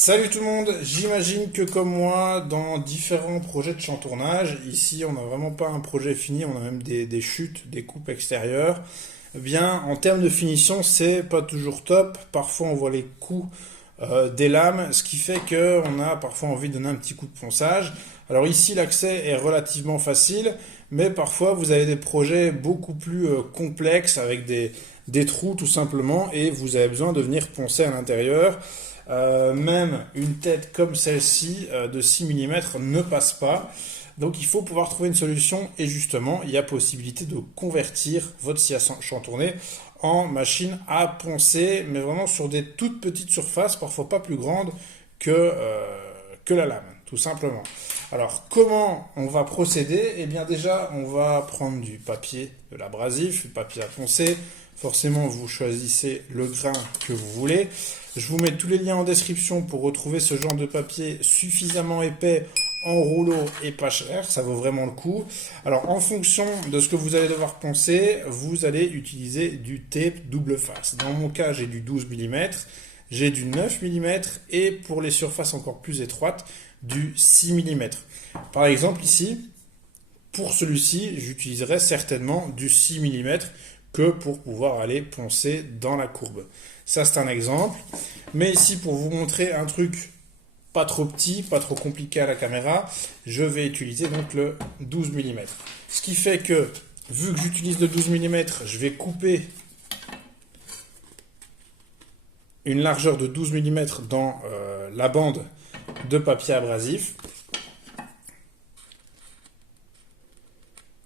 Salut tout le monde, j'imagine que comme moi, dans différents projets de chantournage, ici on n'a vraiment pas un projet fini, on a même des chutes, des coupes extérieures. Eh bien, en termes de finition, c'est pas toujours top. Parfois on voit les coups des lames, ce qui fait qu'on a parfois envie de donner un petit coup de ponçage. Alors ici l'accès est relativement facile, mais parfois vous avez des projets beaucoup plus complexes avec des trous tout simplement et vous avez besoin de venir poncer à l'intérieur. Même une tête comme celle-ci de 6 mm ne passe pas. Donc il faut pouvoir trouver une solution et justement il y a possibilité de convertir votre scie à chantourner en machine à poncer, mais vraiment sur des toutes petites surfaces, parfois pas plus grandes que la lame, tout simplement. Alors comment on va procéder? Eh bien déjà on va prendre du papier, de l'abrasif, du papier à poncer. Forcément, vous choisissez le grain que vous voulez. Je vous mets tous les liens en description pour retrouver ce genre de papier suffisamment épais, en rouleau et pas cher. Ça vaut vraiment le coup. Alors, en fonction de ce que vous allez devoir poncer, vous allez utiliser du tape double face. Dans mon cas, j'ai du 12 mm, j'ai du 9 mm et pour les surfaces encore plus étroites, du 6 mm. Par exemple, ici, pour celui-ci, j'utiliserai certainement du 6 mm que pour pouvoir aller poncer dans la courbe. Ça, c'est un exemple. Mais ici, pour vous montrer un truc pas trop petit, pas trop compliqué à la caméra, je vais utiliser donc le 12 mm. Ce qui fait que, vu que j'utilise le 12 mm, je vais couper une largeur de 12 mm dans la bande de papier abrasif.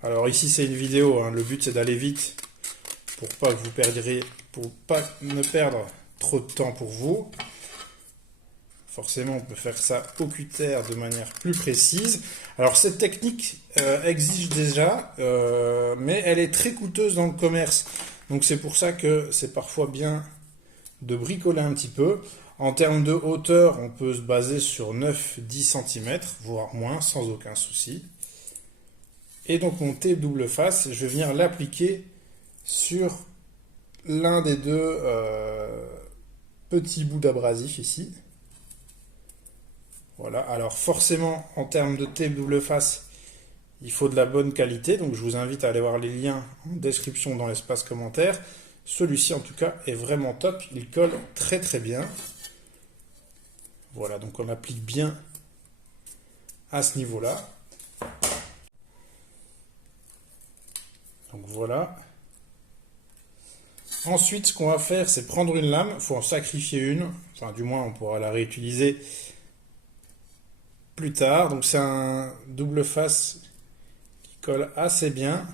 Alors ici, c'est une vidéo, hein. Le but c'est d'aller vite pour pas que vous perdiez, pour pas ne perdre trop de temps pour vous. Forcément, on peut faire ça au cutter de manière plus précise. Alors cette technique exige déjà, mais elle est très coûteuse dans le commerce. Donc c'est pour ça que c'est parfois bien de bricoler un petit peu. En termes de hauteur, on peut se baser sur 9-10 cm, voire moins, sans aucun souci. Et donc mon tape double face, je vais venir l'appliquer sur l'un des deux petits bouts d'abrasif ici. Voilà, alors forcément en termes de tape double face, il faut de la bonne qualité, donc je vous invite à aller voir les liens en description dans l'espace commentaire. Celui-ci en tout cas est vraiment top, il colle très très bien. Voilà, donc on applique bien à ce niveau-là. Donc voilà. Ensuite, ce qu'on va faire, c'est prendre une lame. Il faut en sacrifier une. Enfin, du moins, on pourra la réutiliser plus tard. Donc c'est un double face qui colle assez bien.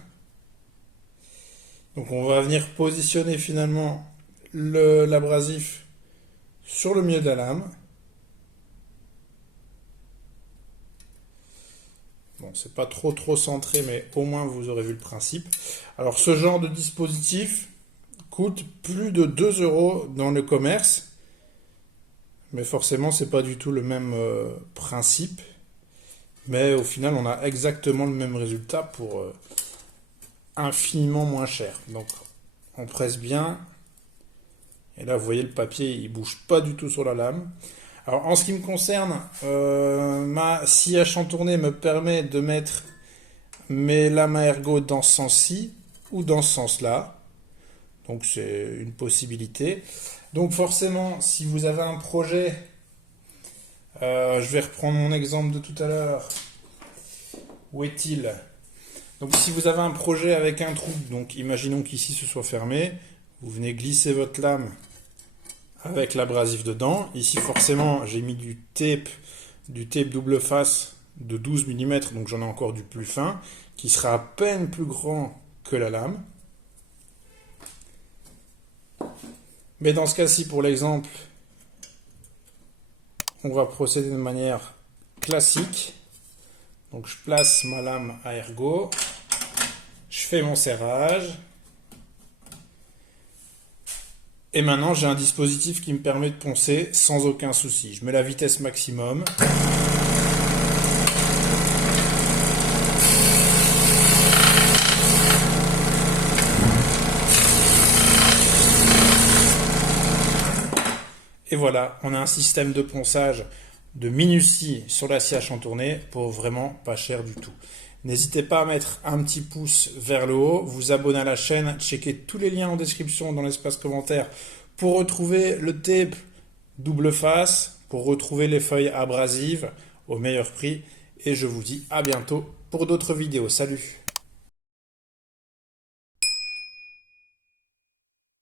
Donc on va venir positionner finalement l'abrasif sur le milieu de la lame. Bon, c'est pas trop centré, mais au moins vous aurez vu le principe. Alors ce genre de dispositif coûte plus de 2 € dans le commerce, mais forcément c'est pas du tout le même principe. Mais au final on a exactement le même résultat pour infiniment moins cher. Donc on presse bien, et là vous voyez le papier il bouge pas du tout sur la lame. Alors en ce qui me concerne, ma scie à chantourner me permet de mettre mes lames à ergot dans ce sens-ci ou dans ce sens-là. Donc c'est une possibilité. Donc forcément, si vous avez un projet, je vais reprendre mon exemple de tout à l'heure. Où est-il? Donc si vous avez un projet avec un trou, donc imaginons qu'ici ce soit fermé, vous venez glisser votre lame avec l'abrasif dedans. Ici forcément j'ai mis du tape double face de 12 mm, donc j'en ai encore du plus fin, qui sera à peine plus grand que la lame. Mais dans ce cas-ci, pour l'exemple, on va procéder de manière classique. Donc je place ma lame à ergot, je fais mon serrage. Et maintenant, j'ai un dispositif qui me permet de poncer sans aucun souci. Je mets la vitesse maximum. Et voilà, on a un système de ponçage de minutie sur l'acier à chantourner pour vraiment pas cher du tout. N'hésitez pas à mettre un petit pouce vers le haut, vous abonner à la chaîne, checker tous les liens en description dans l'espace commentaire pour retrouver le tape double face, pour retrouver les feuilles abrasives au meilleur prix. Et je vous dis à bientôt pour d'autres vidéos. Salut!